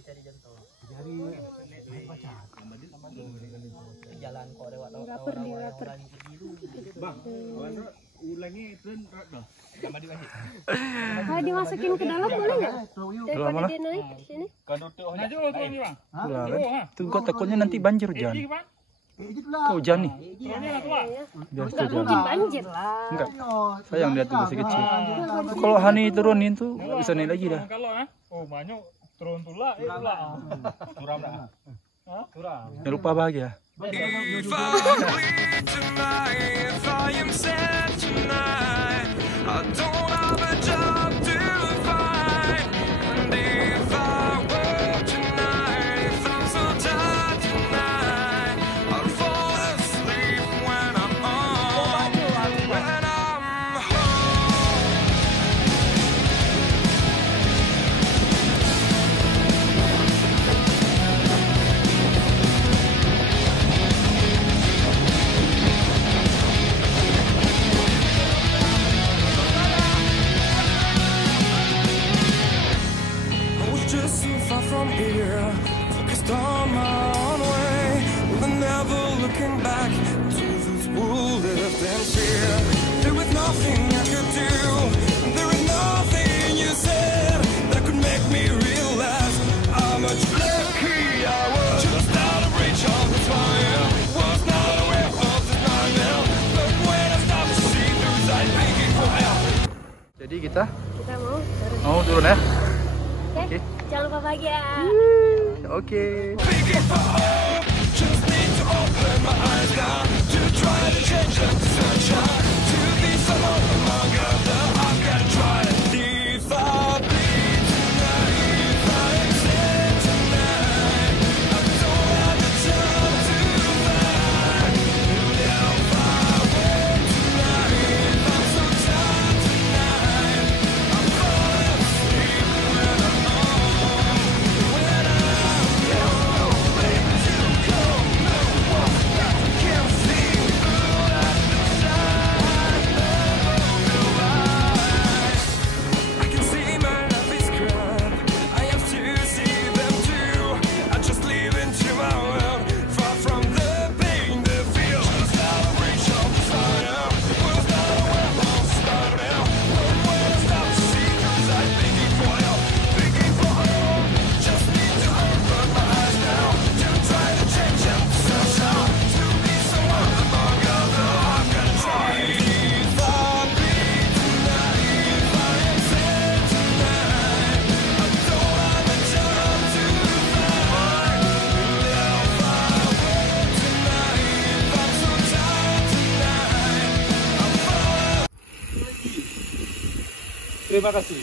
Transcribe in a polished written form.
cari jantol. Cari pacar. Jalan kok lewat Lapar dia, lapar. Bang, ulangi turun dah. Dimasukin ke dalam boleh nggak? Daripada dia naik ke sini. Tuh gua takutnya nanti banjir Jan. Kau hujan nih. Biar tuh Jan. Mungkin banjir. Enggak. Sayang dia tuh masih kecil. Kalau Hani turunin tuh nggak bisa naik lagi dah. Oh, banyak turun tulah, Turam dah. Jangan lupa bahagia. If I bleed tonight, if I am sad tonight, I don't have a job to find. And if I work tonight, if I'm so tired tonight, I'll fall asleep when I'm home. When I'm home. Just so far from here, focused on my own way, but never looking back to those who lived in fear. There was nothing I could do, there was nothing you said that could make me realize how much lucky I was. Just out of reach of the fire, was not aware of the nightmare, but when I stopped to see through sight, thinking for help. Jadi kita Mau turun. turun ya. Oke. Jangan lupa bahagia. Oke. Begging for hope, just need to open my eyes now to try to change them to sunshine, to be someone among other. I've got to try it. If I bleed tonight, if I am sad tonight, I don't have the time to find. If I work tonight, if I'm so tired tonight, I'm falling asleep when I'm home. When I'm I can see my life is crap. I have to see them too. I just live into my world, far from the pain, the feel. Just out of reach of desire. Was not aware of start now. But when I stop to see through sight, thinking for help, thinking for hope. Just need to open my eyes now to try to change them to sunshine, to be someone among others. I've got to try. If I bleed tonight, if I am sad tonight, I don't have a job to find. If I work tonight, if I'm so tired tonight, I'm falling. Terima kasih.